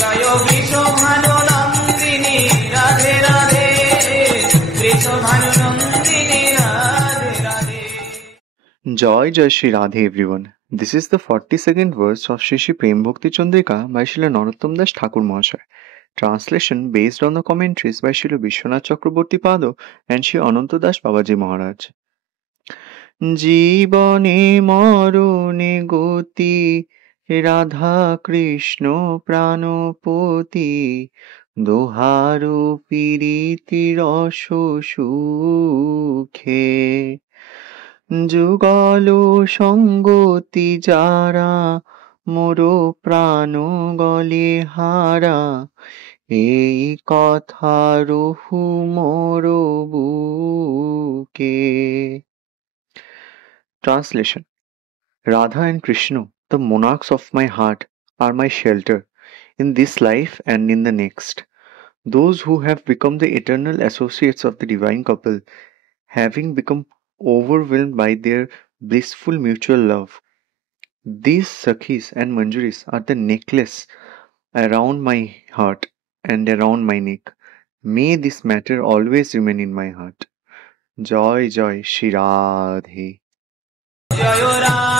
Joy Vrishabhanu Nandini Radhe Radhe, Vrishabhanu Nandini Radhe Radhe. Joy Jai Shri Radhe everyone. This is the 42nd verse of Shri Shri Prem Bhakti Chandrika by Srila Narottam Das Thakur Mahasaya. Translation based on the commentaries by Srila Vishwanath Chakraborty Pado and Sri Ananta Das Babaji Maharaj. জীবনে মরণে গতি রাধা কৃষ্ণ প্রাণপতি, দোহারো পীড়িতি রস সুখে, যুগল সঙ্গতি যারা মোর প্রাণ গলে হারা, এই কথা রহু মোর বুকে। Translation. Radha and Krishna, the monarchs of my heart, are my shelter in this life and in the next. Those who have become the eternal associates of the divine couple, having become overwhelmed by their blissful mutual love. These Sakhis and Manjuris are the necklace around my heart and around my neck. May this matter always remain in my heart. Joy, joy, Shri Radhe. Joy Ram